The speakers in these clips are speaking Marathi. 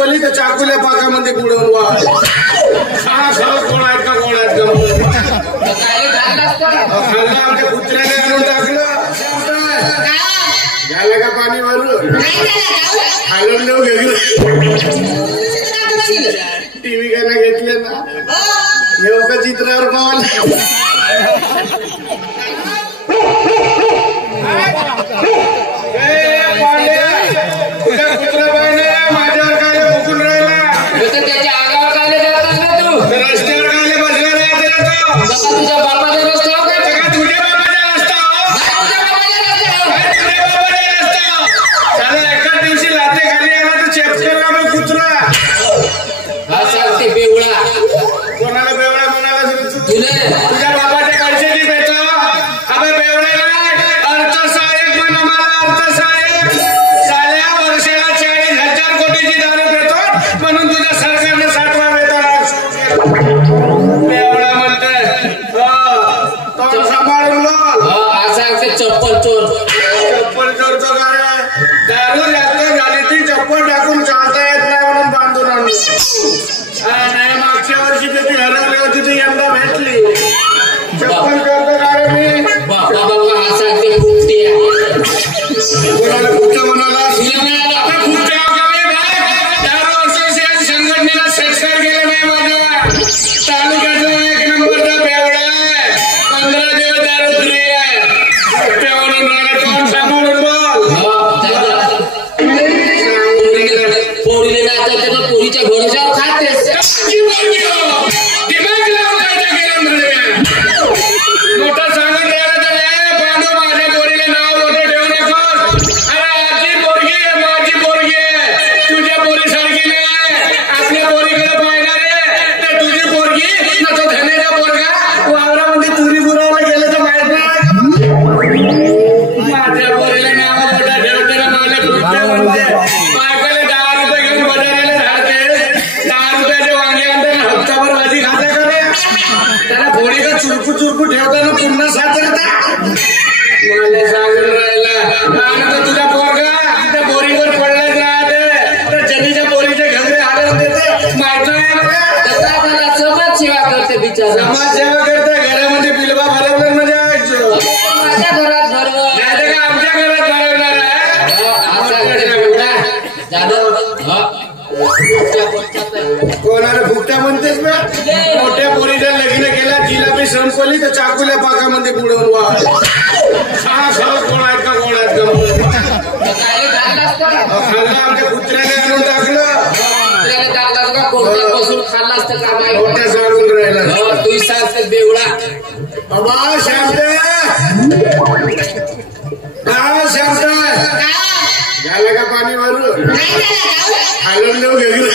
संपली तर चाकूल्या पाकामध्ये बुडवून वा कोण आहेत का कोण आहेत का खाल्लं आमच्या कुत्र्याने आणून टाकलं झालं का पाणी भरून खालून देऊ घेतलं टीव्ही गाणं घेतले ना येऊ का चित्रावर पावाल तुझ्या कुत्र्याबाईने माझ्यावर काय बघून राहिला त्याच्या अंगावर काय जातात ना तू रस्त्यावर काय बसला नाही तुझ्या बाबाच्या रस्त्यावर काय तुझ्या बाबाच्या रस्त्यावर त्याला एकाच दिवशी लाते खाली आला तर चेपकेला मग कुत्रा हा चालते बेवळा कोणाला बेवळा म्हणाला तुझ्या बाबाच्या पैशाची भेटला अबे बेवळे अर्थसहाय्यक म्हणा मला अर्थसहाय्यक साल्या वर्षाला 40,000 कोटीची दारू देतो म्हणून तुझ्या सरकारने 7वा वेतन बेवळा म्हणतोय तोंड सांभाळून असा चप्पल चोर चोरतो काय दारू जास्त झाली ती चप्पल टाकून चालता येत नाही म्हणून बांधून आणली नाही मागच्या वर्षी ती हरवली होती ती यंदा भेटली चप्पल करतो काय मी बाबा असा कोणाला फुटं म्हणाला संघटनेला संस्कार केला नाही माझ्या तालुक्याचा 1 नंबरचा बेवडा आहे 15 दिवस दारू फ्री आहे म्हणून तोंड सांभाळून बोल पोरीने नाचायचं तर पोरीच्या घोड्यावर खातेस मोठा सांगत राहिला तर पांडव माझ्या पोरीला नाव मोठं ठेवू नको अरे आजी पोरगी आहे माझी पोरगी आहे तुझ्या पोरीसारखी नाही आपल्या पोरीकडे पाहणार आहे तर तुझी पोरगी ना तो धनेचा पोरगा वावरामध्ये तुरी बुरावला गेलं तर माहित नाही माझ्या पोरीला नाव मोठा ठेवते ना मला कुठे म्हणते बायकाला 10 रुपये घेऊन बजारायला राहते 10 रुपयाचे वांगे आणते हप्ताभर भाजी खाते का रे त्याला पोरी का चुरकू चुरकू ठेवताना पुन्हा साचरता मला सांगून राहिला आणि तो तुझा पोरगा त्या बोरीवर पडलाच राहते तर जनीच्या पोरीचे घगरे हालत देते माहित नाही मला समाजसेवा करते बिचारा समाजसेवा करते घरामध्ये बिलबा भरवलं म्हणजे माझ्या घरात भरव नाही का आमच्या घरात भरवणार आहे कोणाला फुकटा म्हणतेस ना मोठ्या पोरीला लग्न केला तिला मी संपली तर चाकूल्या पाकामध्ये बुडवून वा कोण आहेत का कोण आहेत का खाल्लं आमच्या कुत्र्याने आणून टाकलं बसून खाल्ला असतं का मोठ्या सांगून राहिला तू सांगते बेवडा बाबा शांत शांत झालं का पाणी भरून खालून देऊ घेतलं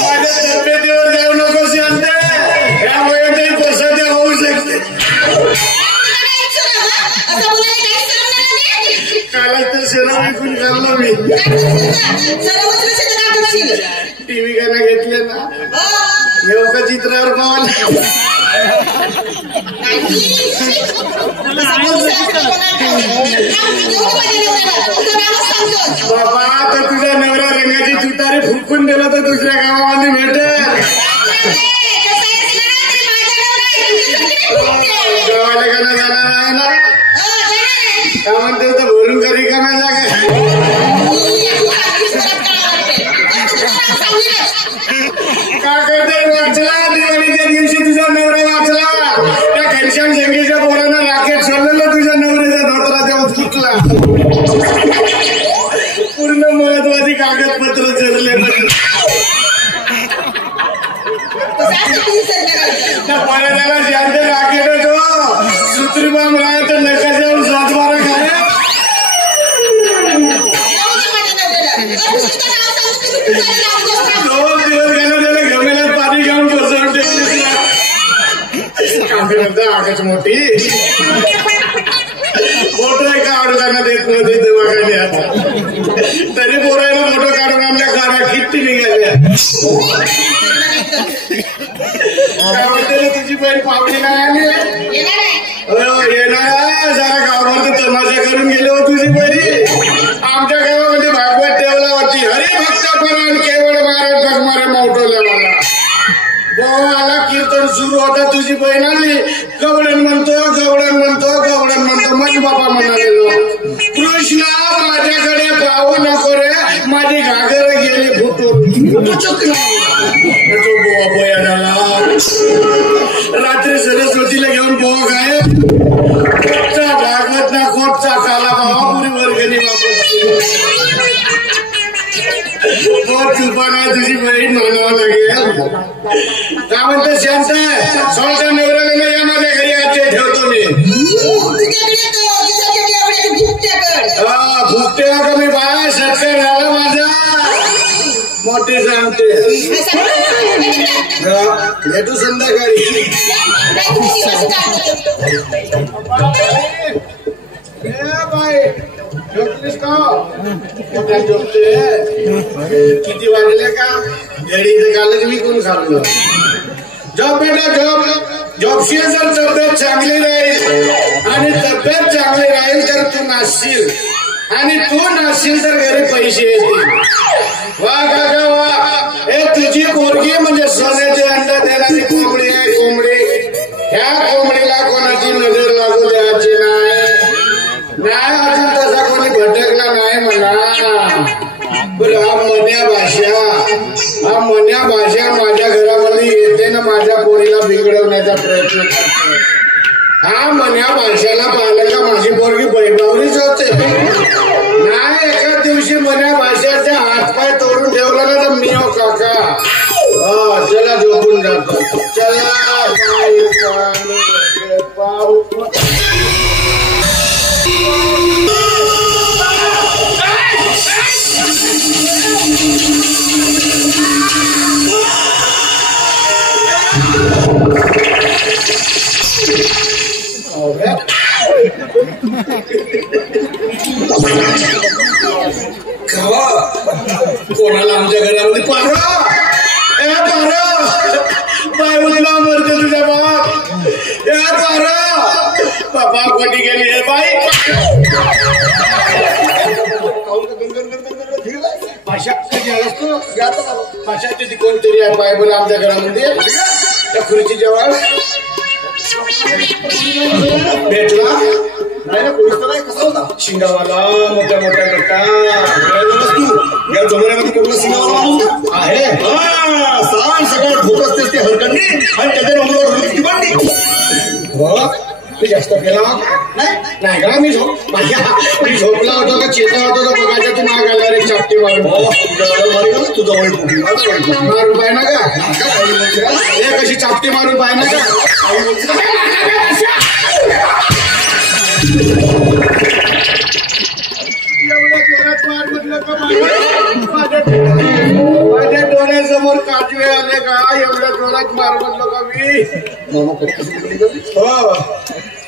माझ्या तब्येतीवर जाऊ नको शांत यामुळे काही प्रसाद होऊ शकते कालच तर शेणा विकून खाल्लं मी टीव्ही गाणं घेतले ना येऊ का चित्रावर पावाल बाबा तर तुझ्या नवऱ्या रंगाची चितारी फुकून दिला तर दुसऱ्या गावामध्ये भेटेल गावाला गाणं जाणार आहे ना का म्हणते तर भरून करी का नाही जागा का करते वाचला दिवाळीच्या दिवशी तुझा नवरा वाचला त्या घनश्याम शेंगेच्या पोरानं राकेट सोडलेलं तुझ्या नवऱ्याच्या धोत्रा तेव्हा फुटला पूर्ण महत्वाची कागदपत्र चढले त्या पर्यटनाला शांत राकेट होतो सुत्रीबाम राय तर नकाशावर 7-12 खाय आकाश मोठी मोठं एका अडकांना देत नव्हते दवाखान्यात तरी पोरायला मोठं काढून आमच्या काना किट्टी निघाल्या काय म्हणते तुझी बहीण पावडी नाही आली येणार जरा गावामध्ये तमाशा करून गेले हो तुझी बहीण बोया झाला रात्री सरस्वतीला घेऊन बोवा गायब भागवत ना खोटचा काला भावापुरी वर्गणी वापस बहुत चुपाना तुझी बहीण म्हणावं लागेल का म्हणतो शांत स्वतः नवऱ्याला नाही या माझ्या घरी आजचे ठेवतो मी भुकट्या कमी बाळा शेतकरी झाला माझा मोठी सांगते भेटू संध्याकाळी किती वाजले का घडी घालत मी कोण खाल्लं जॉब बेटा जॉब जॉबशी जर तब्येत चांगली राहील आणि तब्येत चांगली राहील तर तू नाचशील आणि तू नाचशील तर घरी पैसे येतील वा काका वा हे तुझी पोरगी म्हणजे सोन्याचे अंडा देणारी कोंबडी आहे कोंबडी ह्या कोंबडीला कोणाची नजर लागू द्यायची नाही अजून तसा कोणी भटकला नाही मला पण हा मन्या भाषा माझ्या घरामध्ये येते ना माझ्या पोरीला बिघडवण्याचा प्रयत्न करते हा मन्या भाषाला पाहिलं का माझी पोरगी बैबावरीच होते नाही एका दिवशी मन्या भाषाचे हातपाय तोडून ठेवला ना तर मी हो काका चला झोपून जातो चला पाहू कोणाला आमच्या घरामध्ये बाय उठला मरते तुझ्या बाप बाबा कोणी गेली हे बाई भाषा भाषा कोणतरी आहे बाय बोला आमच्या घरामध्ये त्या खुर्ची जवळ भेटला नाही ना पोलीस नाही कसा होता शिंगावाला मोठ्या मोठा तू या जमान्यामध्ये कुठला शिंगावाला आहे सांग सगळं ठोक असतेस ते हरकंडी आणि त्याच्या नंबरवर रुपये बनली तू जास्त केला नाही का मी झोपला होतो का चेता होतो का बघायच्या तू माग आला रे चापटी मारून तुझा वय मारून पाय ना का कशी चापटी मारून पाय ना का एवढ्या जोरात मार म्हटलं का माझ्या डोळ्यासमोर काजवे आले का एवढ्या जोरात मार म्हटलं का मी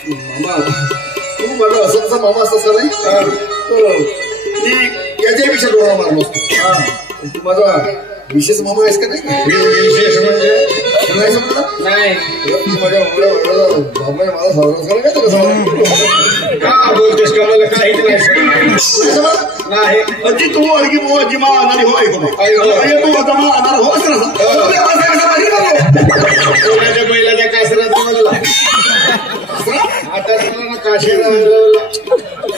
मामा तू माझा असंचा मामा असता नाही मी याच्यापेक्षा डोळा मारलो तू माझा विशेष मामा आहेस का नाही विशेष म्हणजे नाही समजलं नाही माझ्या मला सावरा का बोलतेस का मला काहीच नाही अजी तू अडगी हो अजी मा अनारी हो ऐकू तू आता मा अनार हो असं कोणाच्या बैलाच्या कासरात बदला आता काशीला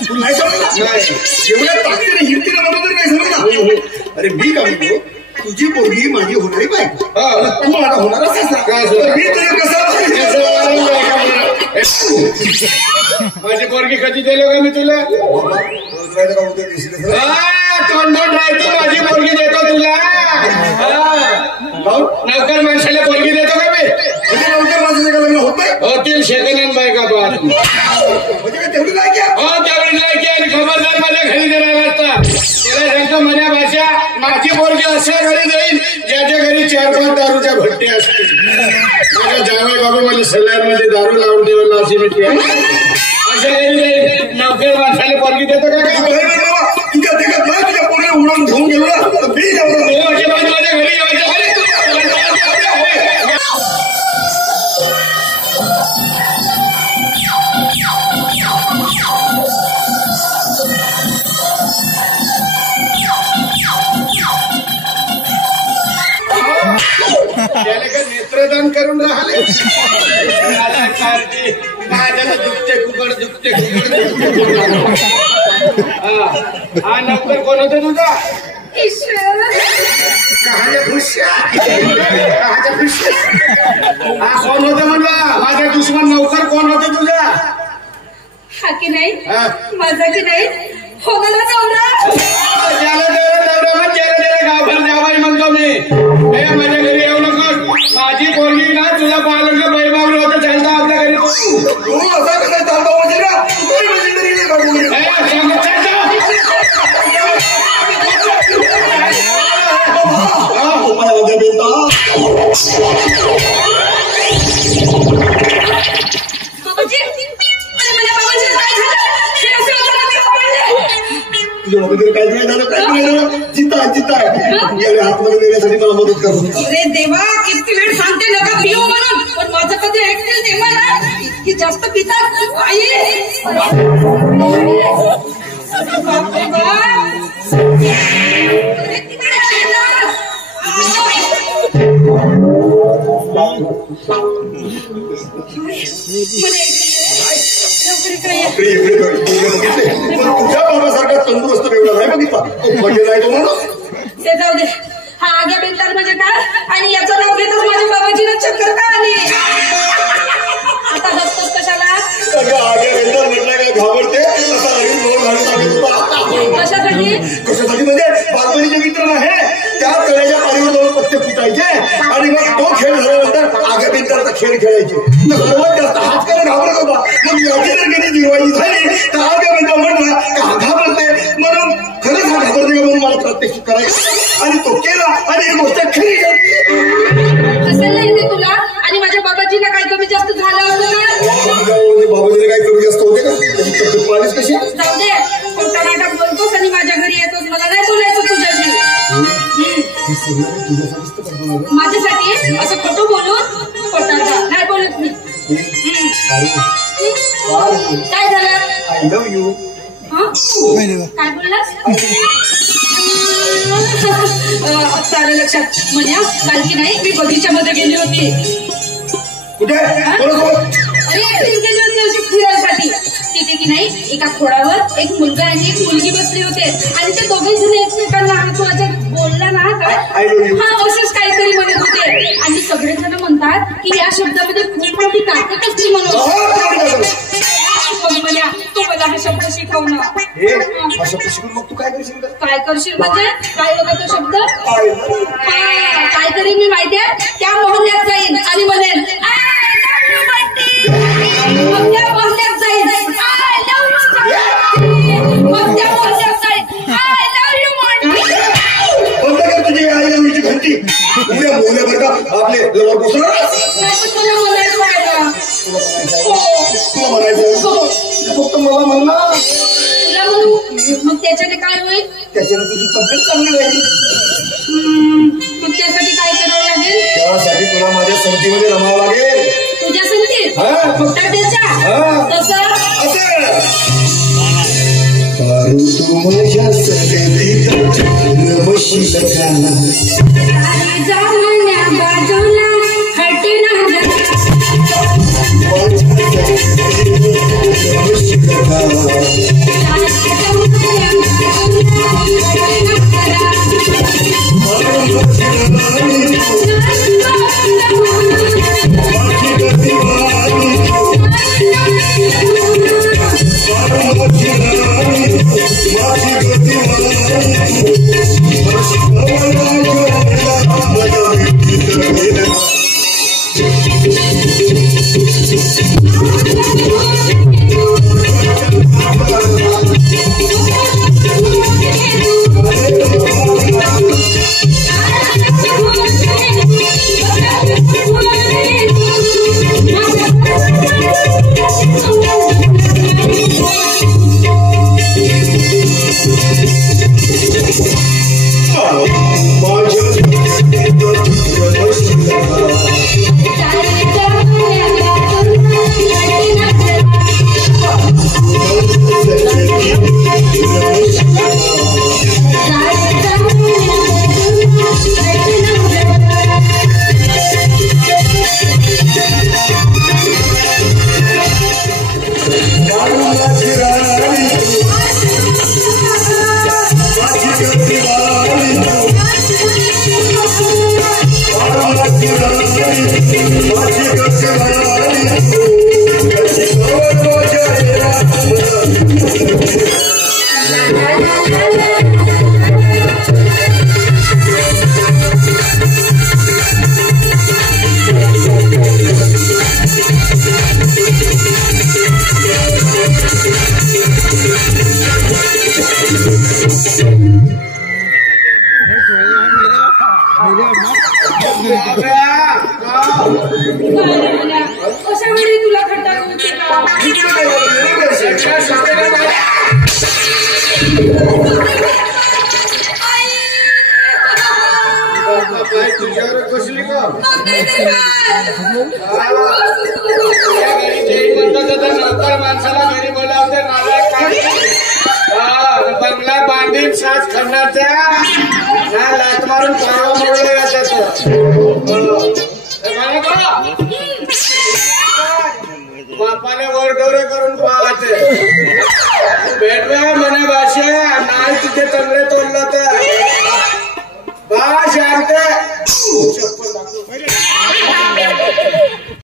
तू नाही समजला नाही एवढ्या ताकदीने हिरतीने बरोबर नाही समजला अरे मी काय म्हणतो तुझी पोरगी माझी होणारी बायको तू मला होणारा सासरा मी तुझ्या कसं माझी पोरगी कधी दिलो का मी तुला तोंड राहतो माझी पोरगी देतो तुला नौकर माणसाला पोरगी देतो का मी नौकर माणसाच्या लग्न होत नाही होतील सेकंड हँड बायका पाहत तेवढी लायकी हो तेवढी लायकी आणि खबरदार माझ्या घरी देणार असता त्याला सांगतो मन्या भाषा माझी पोरगी अशा घरी जाईल ज्याच्या घरी 4-5 दारूच्या भट्ट्या असतील माझ्या जावई बाबा मला सल्ल्यामध्ये दारू लावून देवला अशी मी अशा घरी जाईल नौकर माणसाला पोरगी देतो का तुझ्या पोरगी उडून घेऊन गेलो मी माझ्या घरी नेत्रदान करून राहिले माझ्याला दुखते कुकड हा नंतर कोण होतं तुझा कोण होतं म्हणलं माझा दुश्मन नौकर कोण होते तुझा हा की नाही माझा की नाही हो मला नवरा गावभर जावाई म्हणतो मी माझ्या घरी येऊ नकोस माझी पोरगी ना तुला पाहिलं का बैबावलं होतं चालतं आपल्या घरी तू असा कसं चालतो म्हणजे ना काय झालं जिता जिता आतमध्ये नेण्यासाठी मला मदत करू अरे देवा किती वेळ सांगते नका पिऊ म्हणून पण माझं कधी ऐकतील तेव्हा ना इतकी जास्त पितात आई तुझ्या बाबासारखा तंदुरुस्त वेगळा नाही बघितला म्हणजे नाही तो माणूस ते जाऊ दे हा आगे बेंताल म्हणजे काय आणि याचं नाव घेतच माझ्या बाबाची चक्कर का आली आता बसतोस कशाला आगे बेंताल म्हटलं काय घाबरते असा हरी मोड घालून सांगत होता कशासाठी कशासाठी म्हणजे बालपणीचे मित्र आहे त्या तळ्याच्या पाणीवर जाऊन पत्ते फुटायचे आणि मग तो खेळ झाल्यानंतर आगे बेंतालचा खेळ खेळायचे सर्वात जास्त हात काय घाबरत होता मग याची दिवाळी झाली तर आगे बेंताल म्हटला का घाबरते म्हणून खरंच हा घाबरते का म्हणून मला प्रत्यक्ष करायचं आणि तो केला आणि ही गोष्ट खरी असेल नाही ते तुला आणि माझ्या बाबाजीला काय कमी जास्त झालं होतं ना बाबाजीला काय कमी जास्त होते का पाणीच कशी जाऊ दे खोटा नाटक बोलतोस आणि माझ्या घरी येतोस मला नाही बोलायचं तुझ्याशी माझ्यासाठी असं खोटं बोलून खोटा नाही बोलत मी काय झालं आय लव्ह यू काय बोललास सारं लक्षात म्हणजे काल की नाही मी बगीच्यामध्ये गेली होती कुठे अरे गेली होती अशी फिरायसाठी तिथे की नाही एका खोडावर एक मुलगा आणि एक मुलगी बसले होते आणि ते दोघे जण एकमेकांना हात बोलला ना काय हा असंच काहीतरी म्हणत होते आणि सगळेजण म्हणतात की या शब्दामध्ये खूप मोठी ताकद असते म्हणून तू मला हा शब्द शिकव ना मग तू काय करशील काय करशील म्हणजे काय होता तो शब्द काय करीन मी माहितीये त्या मोहल्ल्यात जाईन आणि म्हणेन मग त्या मोहल्ल्यात जाईन मग त्या मोहल्ल्यात जाईन आय लव्ह यू म्हणते बंद कर तुझी आई लव्हची घंटी उद्या मोहल्ल्यावर का आपले लवर बसणार तुला बोलायचं आहे का तुला म्हणायचं फक्त मला म्हणणार तुला म्हणू मग त्याच्याने काय होईल त्याच्याने तुझी तब्येत चांगली राहील मग त्यासाठी काय करावं लागेल त्यासाठी तुला माझ्या संगतीमध्ये रमावं लागेल तुझ्या संगतीत फक्त त्याच्या तसं तू माझ्या संगतीत रमशील का जाण्या बाजूला हटना माझी अशा वेळी तुला खड्डा तुझ्यावर कसली का नौकर माणसाला घरी बोलावते बंगला बांधीन सात खंडाचा ना लात मारून पावा मोडलं बापाने वरडोरे करून पाहते भेटवा मना भाषा नाही तिथे चांगले तोडलं तर भाषा